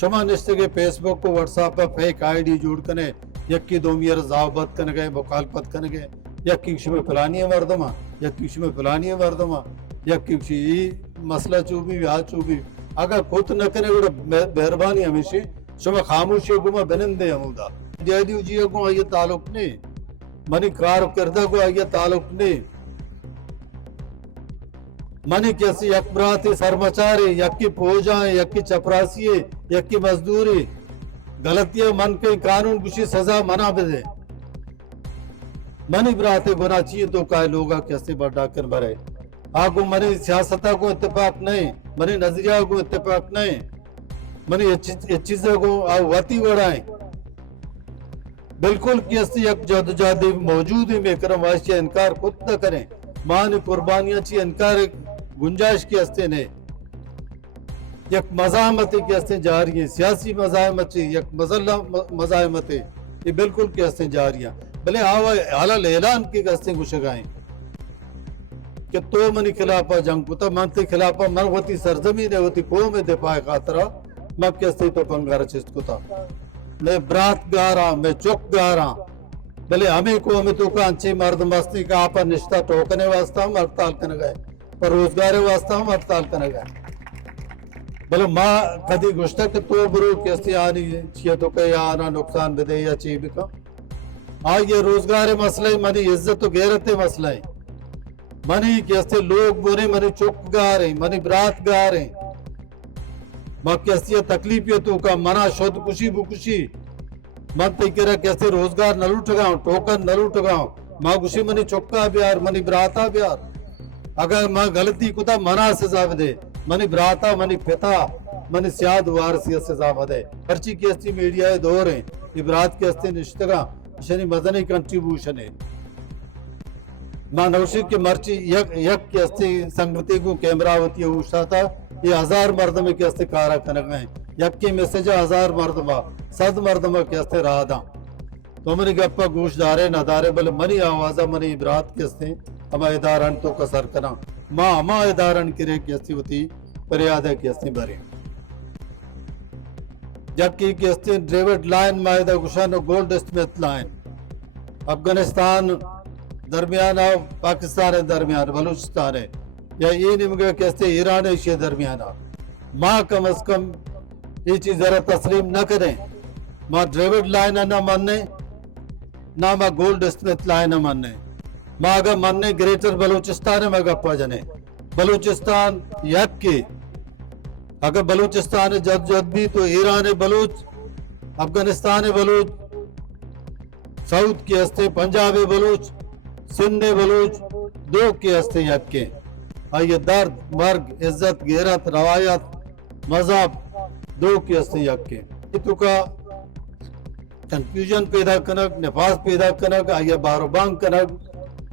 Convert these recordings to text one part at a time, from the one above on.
شما نشتے فیس بک کو what's app per fake I D جوڑ کنے یکی دومی رضاوت کن گئے مخالفت کن گئے یکی شما فلانی مردما یکی شما فلانی مردما یکی شی مسئلہ چوبی یا چوبی اگر خود نہ کرے وہ مہربانی ہمیشہ شما خاموشی گما بنندے ہمودا جیدیو جی کو آئیے تعلق نہیں منی کار کردہ کو آئیے تعلق نہیں منی کیسی یک براتی سرمچاری یکی پوجائیں یکی چپراسی یکی مزدوری غلطیاں من کے قانون کچھ سزا منع بدے منی براتے گناہ چیئے تو کائے لوگا کیسے بڑھا کر برے آگو منی سیاستہ کو اتفاق نہیں منی نظریہ کو اتفاق نہیں منی چیزیں کو واتی بڑھائیں بالکل کیسی یک جدوجہدی موجود ہی میں کرم واشی انکار خود نہ کریں مانی قربانیاں چی انکار گنجائش کی ہستے نے یک مزاحمتی کی ہستے جاری ہیں سیاسی مزاحمت چی یک مزاحمتی یہ بالکل کی ہستے جاری ہیں بلے حالال اعلان کی ہستے گشگائیں کہ تو منی خلافہ جنگ کتا منتی خلافہ من ہوتی سرزمین ہے ہوتی قوم دفاع خاطرہ میں کیسے تو پنگارا چست کتا میں برات گارا میں چک گارا بلے ہمیں کو ہمیں تو کا انچے مرد مستی کا آپا نشتہ ٹوکنے واسطہ ہم ہڑتال کرنے گئے پر روزگار واسطہ ہم ہڑتال کرنے گئے بلے ماں کدی گشتہ کہ تو برو کیسی آنی چیئے تو کہ یا آنا نقصان بدے یا چیئے بکا یہ روزگار مسئلہ منی عزت و غیرت مسئلہ منی کیسے لوگ بونے منی چک گا رہے منی برات گا رہے ماں کیسی تکلیفیتوں کا منع شد کشی بکشی من تکرہ کیسے روزگار نہ لوٹ گاؤں ٹوکن نہ لوٹ گاؤں ماں کشی منی چکا بیار منی براتا بیار اگر ماں غلطی کتا منع سزا دے منی براتا منی پتا منی سیاد وارسی سزا دے ہرچی کیسے میڈیا دور ہیں برات کیسے نشتگاں شنی مدنی کنٹریبیوشن ہے ماں نوشی کی مرچی یک کیسے سنگتی کو کیمرہ ہوتی ہے اوشتا تھا یہ 1000 مردمے کیسے کارا کنگ ہیں یک کی میسیجہ 1000 مردمہ 100 مردمہ کیسے رہا دا تو منی گپا گوش دارے نہ دارے بلے منی آوازہ منی عبرات کیسے ہما ادارن تو کسر کنا ماں ہما ادارن کرے کیسے ہوتی پریادہ کیسے بھرے جبکہ کیسے ڈیوڈ لائن مائدہ گشان گولڈ اسمتھ لائن افغانستان درمیان پاکستان درمیان بلوچستان ہے یا یہ نمگا کیسے ایران ایشیا درمیان ماں کم از کم یہ چیز ذرا تسلیم نہ کریں ماں ڈیوڈ لائن نہ ماننے نہ ماں گولڈ اسمتھ لائن نہ ماننے ماں اگر ماننے گریٹر بلوچستان میں گپا جنے بلوچستان یک کے اگر بلوچستان جد بھی تو ایران بلوچ افغانستان بلوچ سعود کے ہستے پنجاب بلوچ سندھ بلوچ دو کے ہستے یک کے آئیے درد مرگ عزت غیرت روایت مذہب دو کے ہستے یک کے تو کا کنفیوژن پیدا کنک نفاذ پیدا کنک آئیے باروبان کنک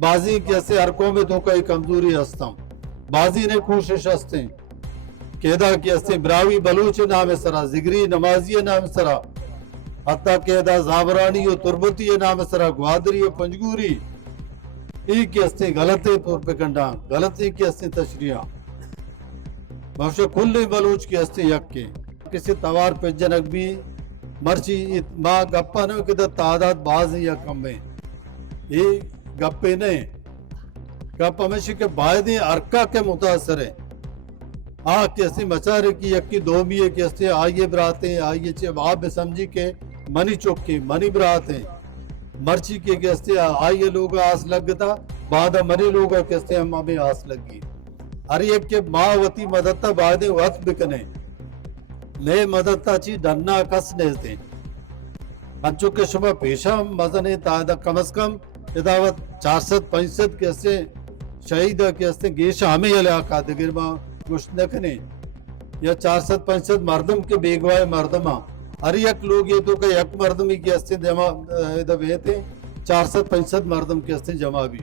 بازی کے ہستے ہر قومی تو کا کمزوری ہستا بازی نے کوشش ہستے قیدہ کی ہستے براوی بلوچ نام سرا زگری نمازی نام سرا حتیٰ قیدہ زابرانی و تربتی نام سرا گوادری و پنجگوری ایک کی ہستے غلطے طور پہ کنڈا غلطی کی ہستے تشریح بہشہ کھلے بلوچ کی ہستے یک کے کسی توار پہ جنک بھی مرچی ماں گپا نہیں کہ تعداد باز یا کم ہے یہ گپے نہیں گپ ہمیشہ کے باعدی ارکا کے متاثر ہے کیسے مچارے کی یکی دومیے کیسے آئیے براتے ہیں آئیے چیب آپ سمجھی کے منی چوکے منی براتے مرچی کے کیسے آئیے لوگا آس لگتا بعد منی لوگا کیسے ہمیں آس لگی ہر ایک کے ماوتی مددتا بعد وقت بکنے نئے مددتا چی ڈننا کس نیزدیں انچو کے شما پیشہ مزنے تاہدہ کم از کم اداوت 400-500 کیسے شہیدہ کیسے گیشہ ہمیں علاقہ دگر ماں گوشت نکنے یا 400-500 مردم کے بیگوائے مردمہ ہر یک لوگ یہ تو کہ یک مردمی کی ہستے جمع دبے تھے 400-500 مردم کے ہستے جمع بھی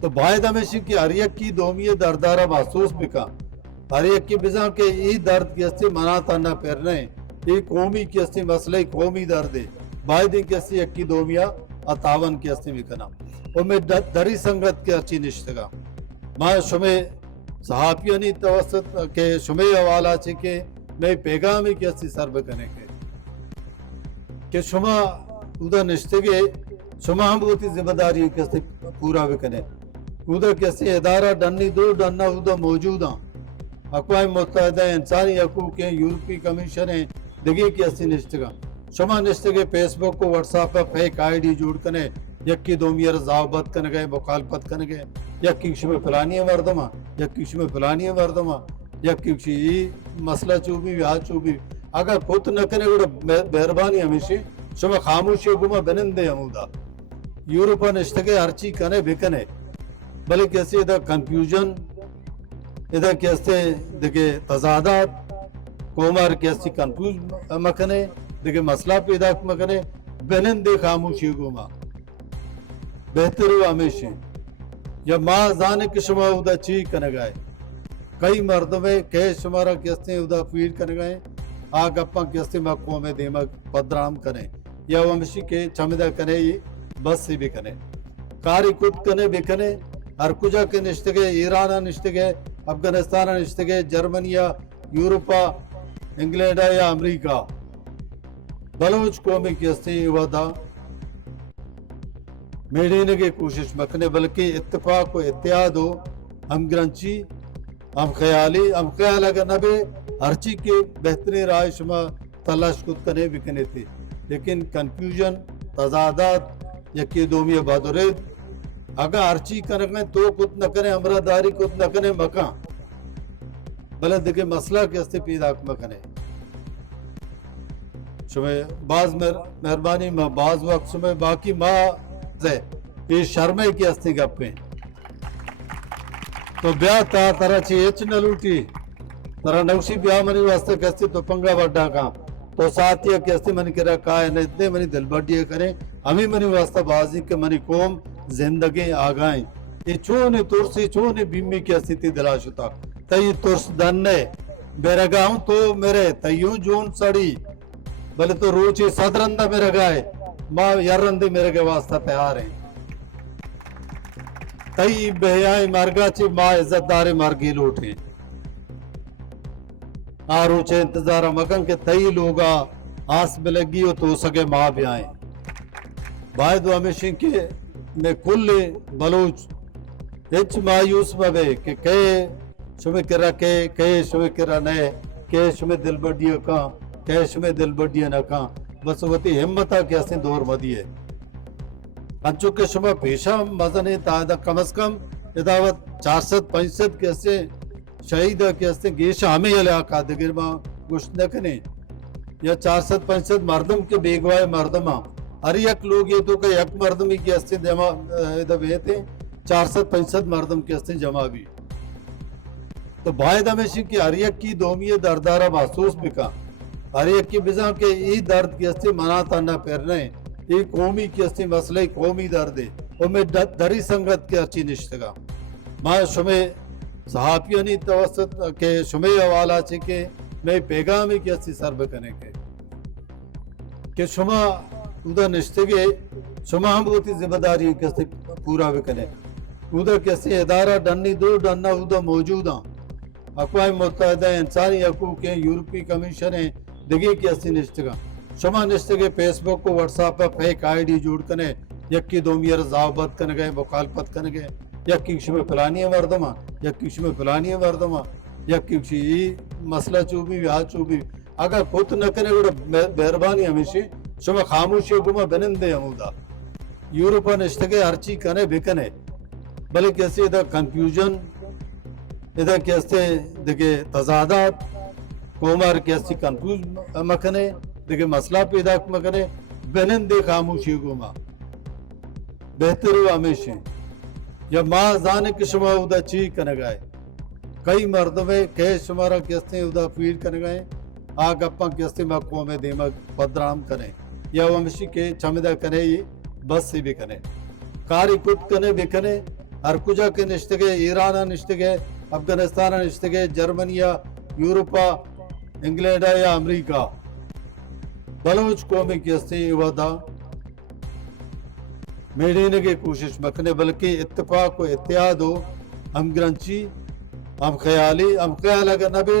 تو باید ہمیشہ کی ہر یک کی دومی دردارہ محسوس بکا ہر ایک کی بزاں کہ یہ درد کی ہستے مناتا نہ پھرنے یہ قومی کی ہستے مسئلہ قومی درد ہے باید کی ہستے یک کی دومیہ اتاون کی ہستے بکنا اور میں دری سنگت کے اچھی نشتگا ماں شمیں صحافیانی توسط کے شمع حوالہ چھے کہ میں پیغامی کسی سر بکنے کے کہ شما ادا نشتگے شما ہم بہتی ذمہ داری کسی پورا بکنے ادا کسی ادارہ ڈنی دو ڈننا ادا موجود ہیں اقوام متحدہ انسانی حقوق ہیں یورپی کمیشن ہیں دگی کسی نشتگا شما نشتگے فیس بک کو what's app per fake I D جوڑ کنے یکی دومی رضاوت کن گئے مخالفت کن گئے یکی شما فلانی مردمہ یکی شما فلانی مردمہ یکی شما مسئلہ چوبی یا چوبی اگر خود نہ کنے گوڑا مہربانی ہمیشہ شما خاموشی گما بنندے ہمودا یورپا نشتگے ہرچی کنے بکنے بلے کیسے ادھا کنفیوژن ادھا کیسے دیکھے تضادات کومار کیسی کنفیوز مکنے دیکھے مسئلہ پیدا مکنے بنندے خاموشی گما بہتر ہو ہمیشہ یا ماں زانے کہ شما ادھا چی کنے گئے کئی مردمے کہے شمارا کیسے ادھا فیل کنے گئے آگ اپا کیسے مقوم دیمک پدرام کنے یا وہ ہمیشہ کے چمدہ کنے یہ بس سے بھی کنے کاری کت کنے بھی کنے ہر کجا کے نشتگے ایران نشتگے افغانستان نشتگے جرمنیا یورپا انگلینڈ یا امریکہ بلوچ قومی کیسے وعدہ میڈینے کی کوشش مکنے بلکہ اتفاق و اتحاد ہو ہم گرنچی ہم خیال اگر نبے ہر چیز کے بہترین رائے شما تلاش کت کنے بکنے تھے لیکن کنفیوژن تضادات یکی دومی بادورید اگر ہر چیز کرنے تو کت نہ کریں امرہ داری کت نہ کریں مکان بلد دیکھے مسئلہ کیسے پیدا مکنے شما بعض مہربانی میں بعض وقت شما باقی ماں سے یہ شرمے کی ہستی گپیں تو بیا تا ترا چیچ نہ لوٹی ترا نوشی بیا منی واسطے کیسے تو پنگا بڑھا کام تو ساتھیا کیسے منی کرا کائے نہ اتنے منی دل بڑھیا کریں ہمیں منی واسطہ بازی کہ منی قوم زندگی آگائیں یہ چونے ترسی چونے بیمی کیسی تی دلا شتا تئی ترس دننے بیرگاہوں تو میرے تیوں جون سڑی بلے تو روچی صدرندہ میرے گائے ماں یرندی میرے کے واسطہ تیار ہیں تئی بہیائی مرگا چی ماں عزت دار مرگی لوٹیں آروچے انتظارہ مکن کے تئی لوگا آس بلگی ہو تو سکے ماں بھی آئیں باید و ہمیشہ کے میں کل بلوچ ہچ مایوس مبے کہ کہے شمی کرا کہے شمی کرا نئے کہے شمی دل بڑھیا کان کہے شمی دل بڑھیا نہ کان بس وقتی ہمتا کیسے دور مدی ہے انچو کہ شما پیشہ مزنے تاہدہ کم از کم اداوت 400-500 کیسے شہیدہ کیسے گیشہ ہمیں علاقہ دگر ماں گوشت نکنے یا 400-500 مردم کے بیگوائے مردمہ ہر یک لوگ یہ تو کہ یک مردمی کیسے جمع ادھا بیتے 400-500 مردم کیسے جمع بھی تو باید ہمیشہ کی ہر یک کی دومی دردارہ محسوس بکا ہر ایک کی بزاں کہ یہ درد کیسے مناتا نہ پھرنے یہ قومی کیسے مسئلہ قومی درد ہے اور میں دری سنگت کے اچھی نشتگا ماں شمیں صحافیانی توسط کے شمیں حوالہ چھے کہ میں پیغامی کیسے سر بکنے کے کہ شما ادا نشتگے شما ہم بہتی ذمہ داری کیسے پورا بکنے ادا کیسے ادارہ ڈنی دو ڈننا ادا موجود ہیں اقوام متحدہ انسانی حقوق ہیں یورپی کمیشن ہیں دگی کیسی نشتگا شما نشتگے فیس بک کو what's app per fake I D جوڑ کنے یکی دومی رضاوت کن گئے مخالفت کن گئے یکی شما فلانی مردمہ یکی شما فلانی مردمہ یکی شما مسئلہ چوبی یا چوبی اگر خود نہ کنے گوڑا مہربانی ہمیشہ شما خاموشی گما بنندے ہمودا یورپا نشتگے ہر چی کنے بکنے بلے کیسے ادھا کنفیوژن ادھا کیسے دیکھے تضادات کومار کیسی کنفیوز مکنے دیکھے مسئلہ پیدا مکنے بنندے خاموشی گما بہتر ہو ہمیشہ یا ماں زانے کہ شما ادھا چی کنے گئے کئی مردمے کہے شمارا کیسے ادھا فیل کنے گئے آگ اپا کیسے مقوم دیمک پدرام کنے یا وہ ہمیشہ کے چمدہ کنے یہ بس سے بھی کنے کاری کت کنے بھی کنے ہر کجا کے نشتگے ایران نشتگے افغانستان نشتگے جرمنیا یورپا انگلینڈ یا امریکہ بلوچ قومی کیسے وعدہ میڈینے کی کوشش مکنے بلکہ اتفاق و اتحاد ہو ہم گرنچی ہم خیال اگر نبے